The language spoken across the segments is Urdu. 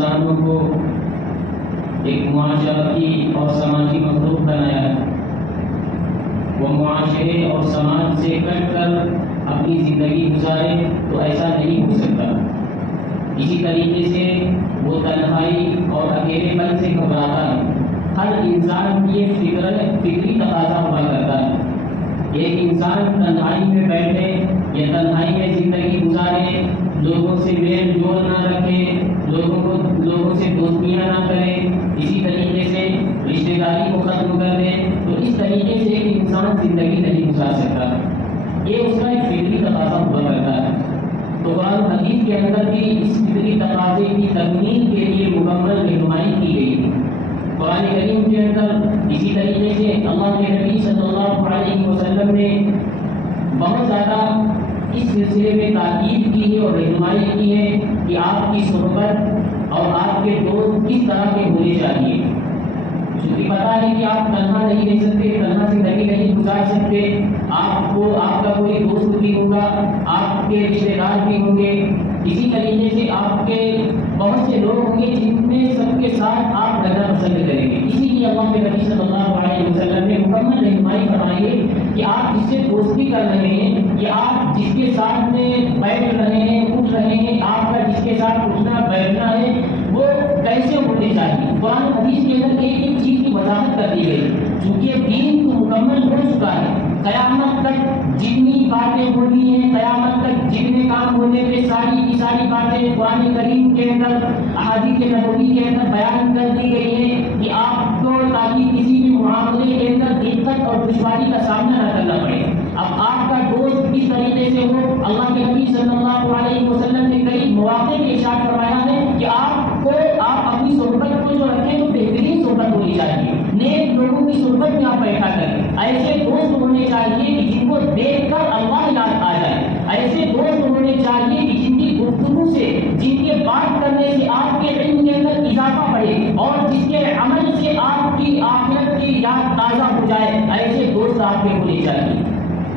انسانوں کو ایک معاشرتی اور سماجی مخلوق بنایا ہے، وہ معاشرے اور سماج سے کٹ کر اپنی زندگی گزارے تو ایسا نہیں ہو سکتا۔ اسی طریقے سے وہ تنہائی اور اکیلے پن سے گھبراتا ہے۔ ہر انسان کی یہ فطری تقاضا ہوا کرتا ہے، ایک انسان تنہائی میں بیٹھے یا تنہائی میں زندگی گزارے، لوگوں سے میل جول نہ رکھے، لوگوں سے دوستیاں نہ کرے، اسی طریقے سے رشتہ داری کو ختم کر دے، تو اس طریقے سے ایک انسان زندگی نہیں گزار سکتا۔ یہ اس کا ایک فطری تقاضا ہوا کرتا ہے۔ تو قرآن حدیث کے اندر بھی اس فطری تقاضے کی تکمیل کے لیے مکمل رہنمائی کی گئی ہے۔ قرآن کریم کے اندر اسی طریقے سے اللہ کے نبی صلی اللہ علیہ وسلم نے بہت زیادہ اس سلسلے میں تاکید کی ہے اور رہنمائی کی ہے کہ آپ کی صحبت اور آپ کے دوست کس طرح کے ہونے چاہیے۔ چونکہ پتہ ہے کہ آپ تنہا نہیں رہ سکتے، تنہا زندگی نہیں گزار سکتے، آپ کا کوئی دوست بھی ہوگا، آپ کے رشتے دار بھی ہوں گے، اسی طریقے سے آپ کے بہت سے لوگ ہوں گے جن میں سب کے ساتھ آپ رہنا پسند کریں گے۔ اسی لیے اللہ کے نبی صلی اللہ علیہ وسلم نے مکمل رہنمائی فرمائی ہے کہ آپ جس سے دوستی کر رہے ہیں یا آپ جس کے ساتھ میں بیٹھ رہے ہیں، اٹھ رہے ہیں، آپ کا جس کے ساتھ اٹھنا بیٹھنا ہے وہ کیسے ہونے چاہیے۔ قرآن حدیث کے اندر ایک ایک چیز کی وضاحت کر دی گئی، چونکہ دین تو مکمل ہو چکا ہے۔ قیامت تک جتنی باتیں ہونی ہیں، قیامت تک جتنے کام ہونے پہ ساری کی ساری باتیں قرآن کریم کے اندر، احادیث نبوی کے اندر بیان کر دی گئی ہیں کہ آپ کو تاکہ کسی بھی معاملے کے اندر دقت اور دشواری کا سامنا نہ کرنا پڑے۔ اب آپ کا دوست کس طریقے سے ہو، اللہ کے نبی صلی اللہ علیہ وسلم نے کئی مواقع کے ارشاد فرمایا ہے کہ آپ اپنی صحبت کو جو رکھیں تو بہترین صحبت ہونی چاہیے، نیک لوگوں کی صحبت میں آپ بیٹھا کریں۔ ایسے دوست ہونے چاہیے کہ جن کو دیکھ کر اللہ یاد آ جائے، ایسے دوست ہونے چاہیے کہ جن کی گفتگو سے، جن کے بات کرنے سے آپ کے علم کے اندر اضافہ بڑھے اور جس کے عمل سے آپ کی آخرت کی یاد تازہ ہو جائے، ایسے دوست آپ کے ہونے چاہیے۔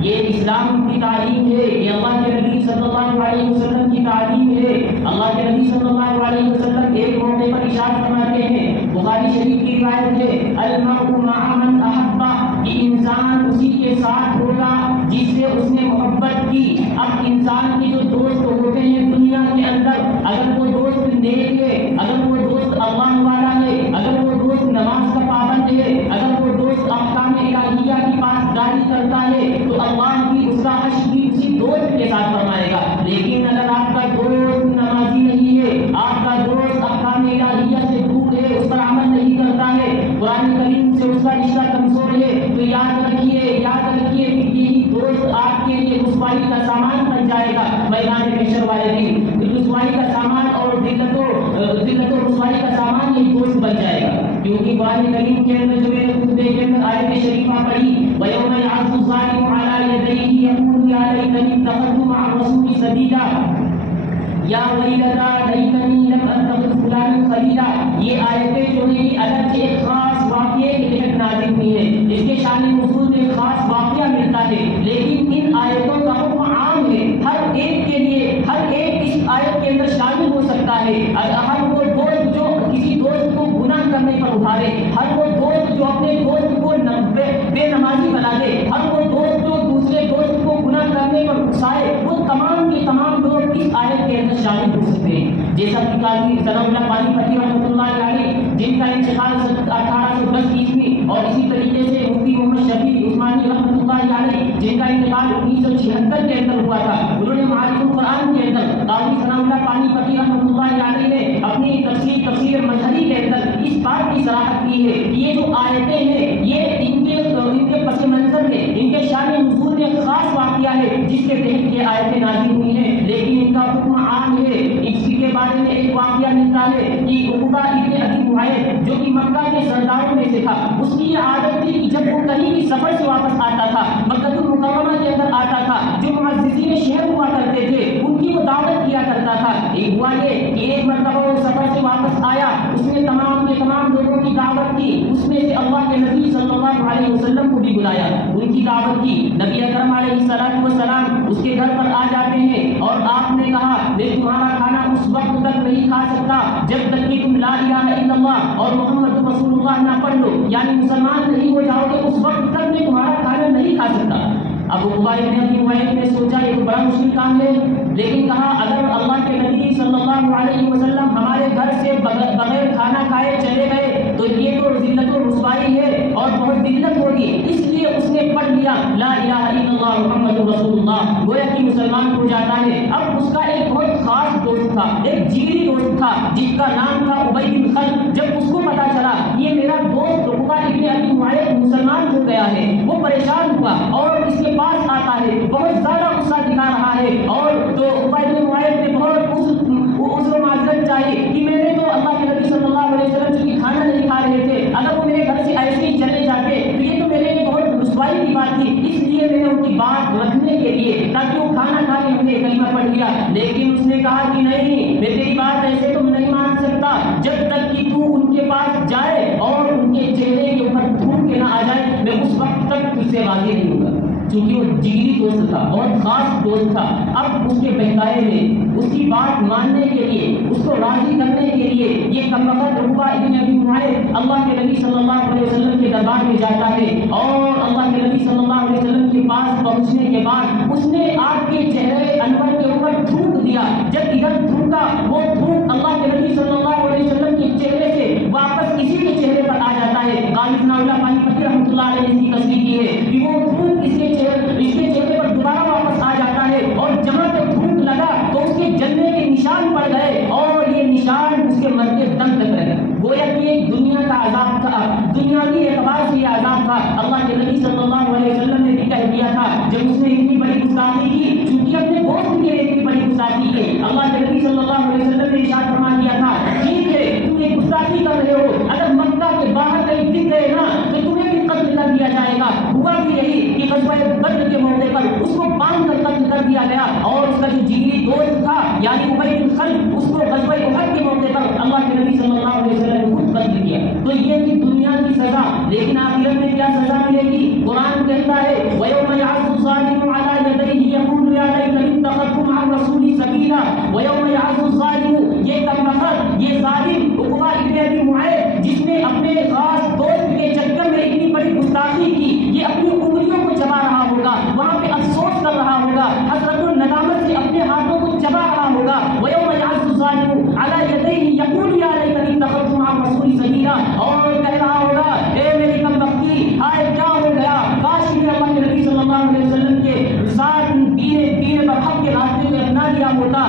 یہ اسلام کی تعلیم ہے، یہ اللہ کے نبی صلی اللہ علیہ وسلم کی تعلیم ہے۔ اللہ کے نبی صلی اللہ علیہ وسلم ایک موقع پر ارشاد فرماتے ہیں، بخاری شریف کی روایت ہے، المرء مع من احب، کہ انسان اسی کے ساتھ ہوگا جس سے اس نے محبت کی۔ اب انسان کے جو دوست ہوتے ہیں دنیا کے اندر، اگر وہ دوست نیک ہے، اگر وہ دوست اللہ والا ہے، اگر وہ دوست نماز کا پابند ہے، اگر وہ دوست احکام الہیہ کی پاسداری کرتا ہے تو اللہ بھی اس کا حشر بھی اسی دوست کے ساتھ فرمائے گا۔ لیکن اگر آپ کا دوست نمازی نہیں ہے، آپ کا دوست احکام الہیہ سے دور ہے، اس پر عمل نہیں کرتا ہے، قرآن کریم سے اس کا رشتہ کمزور ہے، تو یاد رکھیے کہ یہی دوست آپ کے لیے رسوائی کا سامان بن جائے گا میدان محشر والے دن۔ رسوائی کا سامان اور ذلت و رسوائی کا سامان یہی دوست بن جائے گا، کیونکہ قرآن کریم کے اندر جو میں نے خطبے کے اندر آیت شریفہ پڑھی، وَيَوْمَ يَعَضُّ الظَّالِمُ عَلَىٰ يَدَيْهِ يَقُولُ يَا لَيْتَنِي اتَّخَذْتُ مَعَ الرَّسُولِ سَبِيلًا یا ویلتا لیتنی لم اتخذ فلانا خلیلا۔ یہ آیتیں جو ہیں یہ الگ ایک خاص واقعے کے تحت نازل ہوئی ہیں، اس کے شان نزول میں ایک خاص واقعہ ملتا ہے، لیکن ان آیتوں کا حکم عام ہے، ہر ایک کے لیے، ہر ایک اس آیت کے اندر شامل ہو سکتا ہے۔ ہر وہ دوست جو کسی دوست کو گناہ کرنے پر ابھارے، ہر وہ دوست جو اپنے دوست کو بے نمازی بنا دے، ہر وہ دوست جو دوسرے دوست کو گناہ کرنے پر اکسائے، وہ تمام کے تمام لوگ اس آیت کے اندر شامل ہو سکتے ہیں۔ جیسا کہ قاضی ثناء اللہ پانی پتی رحمۃ اللہ علیہ، جن کا انتقال 1810 عیسوی، اور اسی طریقے سے مفتی محمد شفیع عثمانی رحمۃ اللہ علیہ، جن کا انتقال 1976 کے اندر ہوا تھا، انہوں نے معارف القرآن کے اندر قاضی ثناء اللہ پانی پتی رحمۃ اللہ علیہ نے اپنی تفسیر مظہری کے اندر اس بات کی صراحت کی ہے کہ یہ جو آیتیں ہیں یہ ان کے پس منظر ہے، ان کے شان نزول میں ایک خاص واقعہ ہے جس کے تحت یہ آیتیں نازل ہوئی ہیں، لیکن ان کا حکم عام ہے۔ اس کے بارے میں ایک واقعہ ملتا ہے کہ عقبہ ابن ابی معیط جو کہ مکہ کے سرداروں میں سے تھا، اس کی یہ عادت تھی کہ جب وہ کہیں بھی سفر سے واپس آتا تھا، مکہ المکرمہ کے اندر آتا تھا، جو معززین شہر ہوا کرتے تھے ان کی وہ دعوت کیا کرتا تھا۔ ایک ہوا یہ کہ ایک مرتبہ وہ سفر سے واپس آیا، اس نے تمام لوگوں کی دعوت کی، اس میں سے اللہ کے نبی صلی اللہ علیہ وسلم کو بھی بلایا، ان کی دعوت کی. نبی اکرم علیہ الصلوۃ والسلام اس کے گھر پر آ جاتے ہیں اور آپ نے کہا میں تمہارا کھانا اس وقت تک نہیں کھا سکتا جب تک کہ تم لا الہ الا اللہ اور محمد رسول اللہ نہ پڑھ لو، یعنی مسلمان نہیں ہو جاؤ گے اس وقت تک میں تمہارا کھانا نہیں کھا سکتا. اب عقبہ بن ابی معیط نے سوچا یہ تو بڑا مشکل کام ہے، لیکن کہا اگر اللہ کے نبی صلی اللہ علیہ وسلم ہمارے گھر سے بغیر کھانا کھائے چلے گئے تو یہ تو ذلت و رسوائی ہے اور بہت ذلت ہوگی. اس لیے اس نے پڑھ لیا لا الہ الا اللہ محمد رسول اللہ، گویا کہ مسلمان ہو جاتا ہے. اب اس کا ایک بہت خاص دوست تھا، ایک جیری دوست تھا جس کا نام تھا ابی بن خلف. جب اس کو پتا چلا یہ میرا دوست عقبہ بن ابی معیط مسلمان ہو گیا ہے، وہ پریشان ہوا اور اس کے پاس آتا ہے، بہت زیادہ غصہ دکھا رہا ہے. اور تو عقبہ بن معیط نے بہت عذر و معذرت چاہی کہ میں نے تو اللہ کے نبی صلی اللہ علیہ وسلم چونکہ کھانا نہیں کھا رہے تھے، اگر وہ میرے گھر سے ایسے ہی چلے جاتے تو یہ تو میرے لیے بہت رسوائی کی بات تھی، اس لیے میں نے ان کی بات رکھنے کے لیے تاکہ وہ کھانا کھا کے ہم نے کلمہ پڑھ لیا. لیکن اس نے کہا کہ نہیں، میں تیری بات ایسے تو نہیں مان سکتا جب تک کہ تو ان کے پاس جائے اور ان کے چہرے کے اوپر تھوک کے نہ آ جائے، میں اس وقت تک تجھ سے راضی نہیں ہوں گا. چونکہ وہ جگری دوست تھا، بہت خاص دوست تھا. اب اس کے بہکائے میں اس کی بات ماننے کے لیے، اس کو راضی کرنے کے لیے یہ کمبخت عقبہ بن ابی معیط اللہ کے نبی صلی اللہ علیہ وسلم کے دربار میں جاتا ہے اور اللہ کے نبی صلی اللہ علیہ وسلم کے پاس پہنچنے کے بعد اس نے آپ کے چہرے انور کے اوپر تھوک دیا. جب ادھر تھوکا وہ تھوک اللہ کے نبی صلی اللہ علیہ وسلم کے چہرے سے واپس اسی کے چہرے پر آ جاتا ہے. غالب ناولہ پانی پتی رحمۃ اللہ علیہ نے اس کی تصریح کی ہے کہ وہ تھوک اس کے چہرے پر دوبارہ واپس آ جاتا ہے اور جہاں پہ تھوک لگا تو اس کے جلنے کے نشان پڑ گئے اور یہ نشان اس کے مرتے دم تک رہے. گویا کہ ایک دنیا کا عذاب تھا، دنیاوی اعتبار سے یہ عذاب تھا. اللہ کے نبی صلی اللہ علیہ وسلم نے بھی کہہ دیا تھا جب اس نے اتنی بڑی گستاخی کی، چونکہ اپنے دوست کے لیے اتنی بڑی گستاخی کی، اللہ کے نبی صلی اللہ علیہ وسلم نے ارشاد فرما دیا تھا ٹھیک ہے تم یہ گستاخی کر رہے ہو، اگر مکہ کے باہر کہیں دکھ گئے نا تو تمہیں بھی قتل کر دیا جائے گا. ہوا بھی یہی کہ غزوہ بدر کے موقع پر اس کو باندھ کر قتل کر دیا گیا اور اس کا جو جگری دوست تھا یعنی ابی بن خلف اس کو غزوہ احد کے موقع پر اللہ کے نبی صلی اللہ علیہ وسلم نے خود قتل کیا. تو یہ کہ دنیا کی سزا، لیکن آخرت میں کیا سزا ملے گی؟ قرآن کہتا ہے وَيَوْمَ يَعَضُّ الظَّالِمُ عَلَىٰ يَدَيْهِ يَقُولُ يَا لَيْتَنِي اتَّخَذْتُ مَعَ الرَّسُولِ سَبِيلًا وَيَوْمَ يَعَضُّ الظَّالِمُ، یہ کمبخت، یہ ظالم عقبہ بن ابی معیط جس نے اپنے خاص دوست کے چکر میں اتنی بڑی گستاخی کی، یہ اپنی انگلیوں کو چبا رہا ہوگا، وہاں پہ افسوس کر رہا ہوگا، حسرت و ندامت سے اپنے ہاتھوں کو چبا رہا ہوگا. وَيَوْمَ يَعَضُّ الظَّالِمُ عَلَىٰ يَدَيْهِ يَقُولُ يَا لَيْتَنِي اتَّخَذْتُ مَعَ الرَّسُولِ سَبِيلًا، اور کہہ رہا ہوگا اے میری کمبختی، ہائے کیا ہو گیا، کاش کہ اللہ کے نبی صلی اللہ علیہ وسلم کے ساتھ دین برحق کے راستے میں اپنا لیا ہوتا.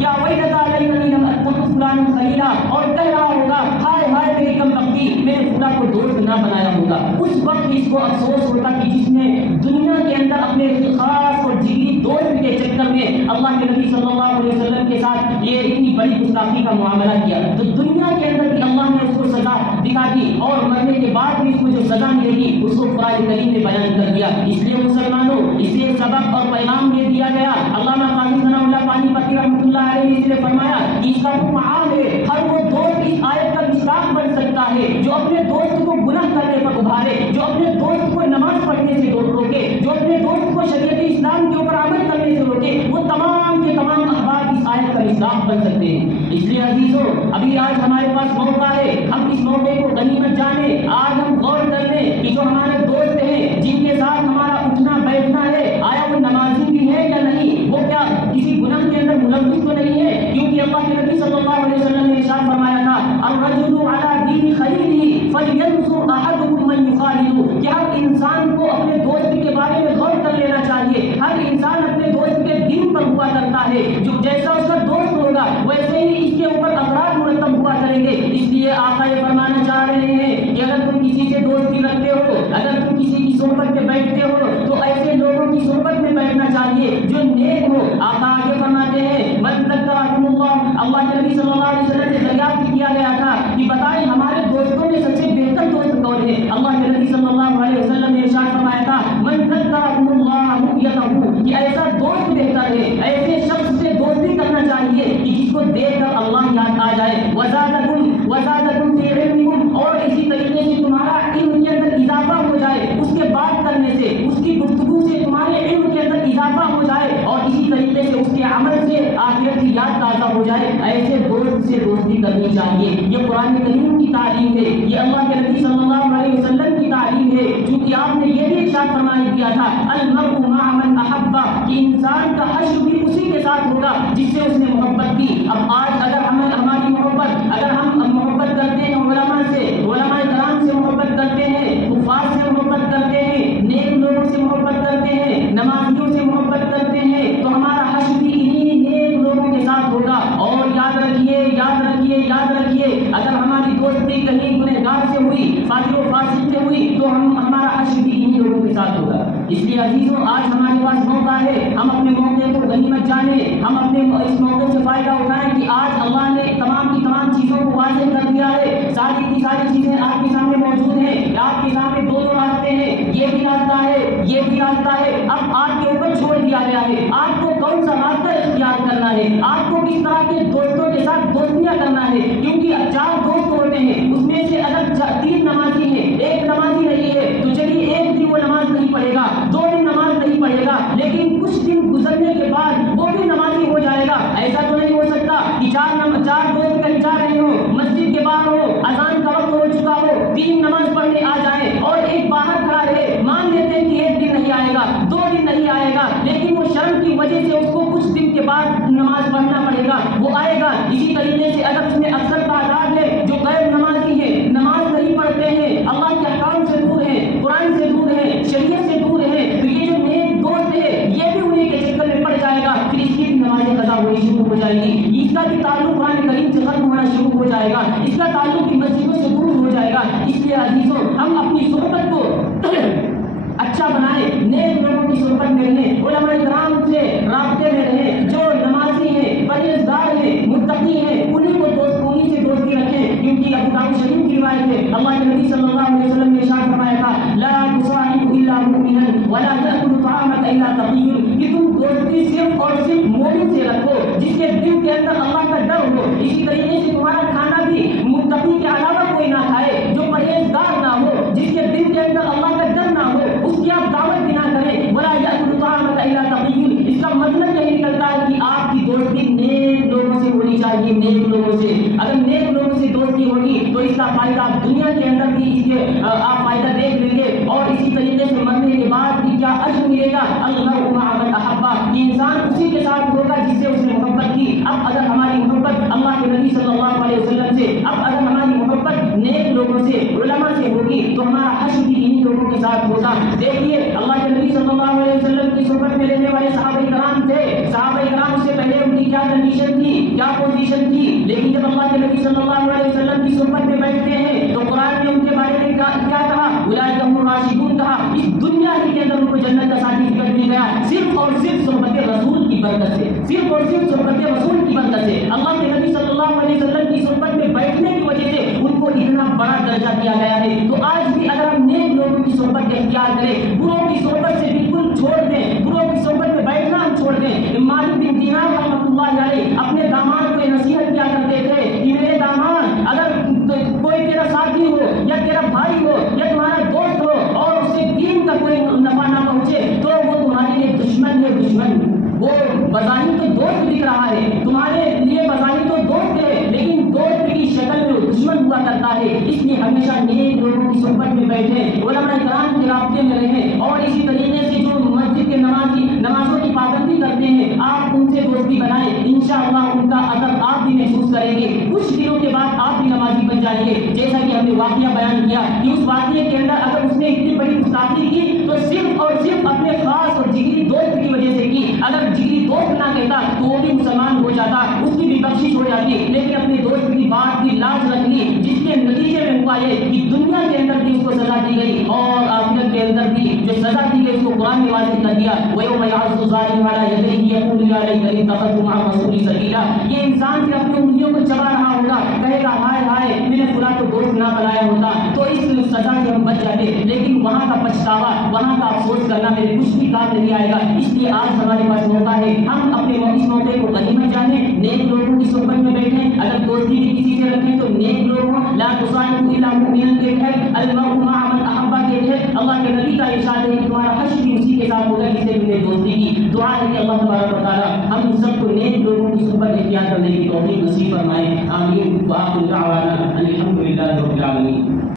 یا ویلتا لیتنی لم اتخذ فلانا خلیلا، اور کہہ رہا ہوگا ہائے ہائے میری کمبختی، میں نے خدا کو دوست نہ بنایا ہوگا. اس وقت اس کو افسوس ہوتا کہ جس نے دنیا کے اندر اپنے خاص اور جگری دوست کے چکر میں اللہ کے نبی صلی اللہ علیہ وسلم کے ساتھ یہ اتنی بڑی گستاخی کا معاملہ کیا. تو دنیا کے اندر بھی اللہ نے اس کو سزا دکھا دی اور مرنے کے بعد بھی اس کو جو سزا ملے گی اس کو قرآن کریم نے بیان کر دیا. اس لیے مسلمانوں اس سے سبق اور پیغام دے دیا گیا. علامہ قاضی ثناء اللہ پانی پتی رحمۃ اللہ علیہ نے اس لیے فرمایا کہ اس کا حکم عام ہے، ہر وہ دوست اس آیت کا مصداق بن سکتا ہے جو اپنے دوست کو گناہ کرنے پر ابھارے، جو اپنے دوست کو نماز پڑھنے سے روکے، جو اپنے دوست کو شریعت اسلام کے اوپر عمل کرنے سے روکے، وہ تمام کے تمام اخبار اس آیت کا مصداق بن سکتے ہیں. اس لیے عزیزوں ابھی آج ہمارے پاس موقع ہے، ہم اس موقع کو غنیمت جانیں. آج ہم غور کر لیں کہ جو ہمارے دوست ہیں جن کے ساتھ ہمارا اٹھنا بیٹھنا ہے، آیا وہ نمازی بھی ہے یا نہیں، وہ کیا کسی گناہ کے اندر ملوث تو نہیں ہے؟ کیونکہ اللہ کے نبی صلی اللہ علیہ وسلم نے ارشاد فرمایا تھا الرجل علی دین خلیلہ فلینظر احدکم من یخالل، کہ ہر انسان کو اپنے دوست کے بارے میں غور کر لینا چاہیے. ہر انسان اپنے دوست کے دین پر ہوا کرتا ہے، جو جیسا اس کا دوست ہوگا ویسے ہی اس کے اوپر اثرات مرتب ہوا کریں گے. اس لیے آقا یہ فرمانا چاہ رہے ہیں کہ اگر تم کسی سے دوستی رکھتے ہو، اگر تم کسی کی صحبت میں بیٹھتے ہو تو ایسے لوگوں کی صحبت میں بیٹھنا چاہیے جو نیک ہو. آقا آگے فرماتے ہیں من ذکرکم اللہ، اللہ کے نبی صلی اللہ علیہ وسلم سے دریافت کیا گیا تھا کہ بتائیں ہمارے دوستوں میں سب سے بہتر دوست کون ہے؟ اللہ کے نبی صلی اللہ علیہ وسلم نے ارشاد فرمایا تھا من ذکرکم اللہ رؤیتہ، کہ ایسا دوست بہتر ہے، ایسے شخص سے دوستی کرنا چاہیے کہ جس کو دیکھ کر اللہ یاد آ جائے. وزادکم فی علمکم، اور اسی طریقے سے تمہارا علم کے اندر اضافہ ہو جائے اس کے بات کرنے سے، اس عمل سے آخرت کی یاد تازہ ہو جائے، ایسے دوست سے دوستی کرنی چاہیے۔ یہ قرآن کریم کی تعلیم ہے، یہ اللہ کے نبی صلی اللہ علیہ وسلم کی تعلیم ہے، چونکہ آپ نے یہ بھی ارشاد فرما دیا تھا المرء مع من احب، کہ انسان کا حشر بھی اسی کے ساتھ ہوگا جس سے اس نے محبت کی۔ اب آج اگر ہماری محبت، اگر ہم محبت کرتے ہیں علماء سے، علماء کرام سے محبت کرتے ہیں، کفار سے محبت کرتے ہیں، نیک لوگوں سے محبت کرتے ہیں، نمازیوں سے محبت کرتے ہیں، تو ہمارا حشر بھی انہی نیک لوگوں کے ساتھ ہوگا۔ اور یاد رکھیے، یاد رکھیے، یاد رکھیے، اگر ہماری دوستی کہیں گنہگار سے ہوئی، فاجر و فاسق سے ہوئی، تو ہمارا حشر بھی انہی لوگوں کے ساتھ ہوگا۔ اس لیے عزیزوں، آج ہمارے پاس موقع ہے، ہم اپنے موقع کو غنیمت جانیں، ہم اپنے اس موقع سے فائدہ اٹھائیں کہ آج اللہ نے تمام کی تمام چیزوں کو واضح کر دیا ہے، ساری کی ساری چیزیں آپ کے سامنے موجود ہیں، آپ کے سامنے دونوں راستے ہیں، یہ بھی راستہ ہے، یہ بھی راستہ ہے، اب آپ کے اوپر چھوڑ دیا گیا ہے آپ کو کون سا راستہ اختیار کرنا ہے، آپ کو کس طرح کے دوستوں کے ساتھ دوستیاں کرنا ہے، کیونکہ 4 دوست ہوتے ہیں، اس میں سے اگر 3 نمازی ہیں، ایک نمازی نہیں ہے، تو چلیے ایک دن وہ نماز نہیں پڑھے گا، 2 دن نماز نہیں پڑھے گا، لیکن کچھ دن گزرنے کے بعد وہ بھی نمازی ہو جائے گا۔ ایسا تو نہیں ہو سکتا کہ 4 دوست کہیں جا رہے ہو، مسجد کے باہر ہو، اذان کا وقت ہو چکا ہو، 3 نماز پڑھنے آ جائیں اور ایک باہر کھڑا رہے، مان لیتے ہیں کہ 1 دن نہیں آئے گا، 2 دن نہیں آئے گا، لیکن وہ شرم کی وجہ سے اس کو کچھ دن کے بعد نماز پڑھنا پڑے گا، وہ آئے گا۔ اسی طریقے سے اگر اس میں اکثر تعداد ہے جو غیر نمازی ہیں، نماز نہیں پڑھتے ہیں، اللہ کے احکام سے دور ہیں، قرآن سے دور ہیں، شریعت سے دور ہیں، تو یہ جو نیک دوست ہے یہ بھی انہیں کے چکر میں پڑ جائے گا، پھر اس کی بھی نمازیں قضا ہونی شروع ہو جائے گی، اس کا بھی تعلق قرآن کریم سے ختم ہونا شروع ہو جائے گا، اس کا تعلق بھی مسجدوں سے دور ہو جائے گا۔ اس لیے عزیزوں، ہم اپنی صحبت کو اچھا بنائیں، نیک لوگوں کی صحبت میں رہیں، علماء کرام سے رابطے میں رہیں، جو نمازی ہیں، پرہیزگار ہیں، متقی ہیں، انہیں سے دوستی رکھیں، کیونکہ ابو داؤد شریف کی روایت ہے، اللہ کے نبی صلی اللہ علیہ وسلم نے ارشاد فرمایا تھا لا تصاحب الا مؤمنا ولا تاكل طعامك الا تقي، کہ تم دوستی صرف اور صرف مومن سے رکھو جس کے دل کے اندر اللہ کا ڈر ہو، اسی طریقے سے تمہارا کھانا بھی متقی کے علاوہ کوئی نہ کھائے، جو پرہیزگار نہ ہو، جس کے دل کے اندر اللہ کا ڈر نہ ہو، اس کی آپ دعوت بھی نہ کریں، ولا ياكل طعامك الا تقي۔ اس کا مطلب یہی نکلتا ہے کہ آپ کی دوستی نیک لوگوں سے ہونی چاہیے، نیک لوگوں سے، اگر نیک لوگوں سے دوستی ہوگی تو اس کا فائدہ آپ دنیا کے اندر بھی اس کے آپ فائدہ دیکھ لیں گے، اور اسی طریقے سے مرنے کے بعد بھی کیا اجر ملے گا، المرء مع من احب، کہ انسان اسی کے ساتھ ہوگا جس سے اس نے محبت کی۔ اب اگر ہماری محبت اللہ کے نبی صلی اللہ علیہ وسلم سے، اب اگر ہماری محبت نیک لوگوں سے، علماء سے ہوگی تو ہمارا حشر بھی انہی لوگوں کے ساتھ ہوگا۔ دیکھیے اللہ کے نبی صلی اللہ علیہ وسلم کی صحبت میں رہنے والے صحابہ کرام تھے، صحابہ کرام سے پہلے ان کی کیا کنڈیشن تھی، کیا پوزیشن تھی، لیکن جب اللہ کے نبی صلی اللہ علیہ وسلم کی صحبت میں بیٹھتے ہیں تو قرآن نے ان کے بارے میں کیا کہا، اولئک هم الراشدون کہا، اس دنیا ہی کے اندر ان کو جنت کا سرٹیفکیٹ مل گیا، صرف اور صرف صحبت رسول کی برکت سے، صرف اور صرف صحبت رسول کی برکت سے، اللہ کے نبی صلی اللہ علیہ وسلم کی صحبت میں بیٹھنے کی وجہ سے ان کو اتنا بڑا درجہ دیا گیا ہے۔ تو آج بھی اگر ہم نیک لوگوں کی صحبت اختیار کریں، بروں کی صحبت سے بالکل چھوڑ دیں، بروں کی صحبت میں بیٹھنا ہم چھوڑ دیں۔ مالک بن دینار رحمۃ اللہ علیہ اپنے داماد کو نصیحت کیا کرتے تھے کہ میرے داماد، اگر کوئی تیرا ساتھی ہو یا تیرا بھائی ہو یا تمہارا دوست ہو اور اسے دین کا کوئی نفع نہ پہنچے تو وہ تمہارے لیے دشمن ہے، دشمن، وہ بظاہر تو دوست دکھ رہا ہے تمہارے لیے، بظاہر تو دوست ہے لیکن دوست کی شکل میں وہ دشمن ہوا کرتا ہے۔ اس لیے ہمیشہ نیک لوگوں کی صحبت میں بیٹھے، علماء کرام کے رابطے میں رہیں، اور اسی طریقے سے جو مسجد کے نمازوں کی پابندی کرتے ہیں آپ ان سے دوستی بنائیں، انشاءاللہ ان کا اثر آپ بھی محسوس کریں گے، کچھ دنوں کے بعد آپ بھی نمازی بن جائیں گے۔ جیسا کہ ہم نے واقعہ بیان کیا کہ اس واقعے کے اندر اگر اس نے اتنی بڑی گستاخی کی تو صرف اور صرف اپنے خاص اور جگری دوست کی وجہ سے کی، اگر جگری دوست نہ کہتا تو وہ بھی مسلمان ہو جاتا، اس کی بھی بخشش ہو جاتی، لیکن اپنے دوست کی بات کی لاج رکھ لی، جس کے نتیجے میں ہوا یہ کہ دنیا کے اندر بھی اس کو سزا دی گئی اور آخرت کے اندر بھی جو سزا دی گئی اس کو قرآن نے واضح کر دیا، وَيَوْمَ يَعَضُّ الظَّالِمُ عَلَىٰ يَدَيْهِ يَقُولُ يَا لَيْتَنِي اتَّخَذْتُ مَعَ الرَّسُولِ سَبِيلًا۔ یہ انسان پھر اپنی انگلیوں کو چبا رہا ہوگا، کہے گا ہائے ہائے میں نے فلاں کو دوست نہ بنایا ہوتا تو اس سزا سے ہم بچ جاتے، لیکن وہاں کا پچھتاوا، وہاں کا افسوس کرنا میرے کچھ بھی کام نہیں آئے گا۔ اس لیے آج ہمارے پاس موقع ہے، ہم اپنے اس موقع کو غنیمت جانیں، نیک لوگوں کی صحبت میں بیٹھیں، اگر دوستی بھی کسی سے رکھیں تو نیک لوگوں، لا تصاحب الا مؤمنا کے تحت، المرء مع من احب کے تحت اللہ کے نبی کا ارشاد ہے کہ تمہارا حشر بھی اسی کے ساتھ ہوگا جس سے تم نے دوستی کی۔ دعا ہے کہ اللہ تبارک و تعالیٰ ہم سب کو نیک لوگوں کی صحبت اختیار کرنے کی توفیق نصیب فرمائے. آمین. وآخر دعوانا الحمد للہ رب العالمین.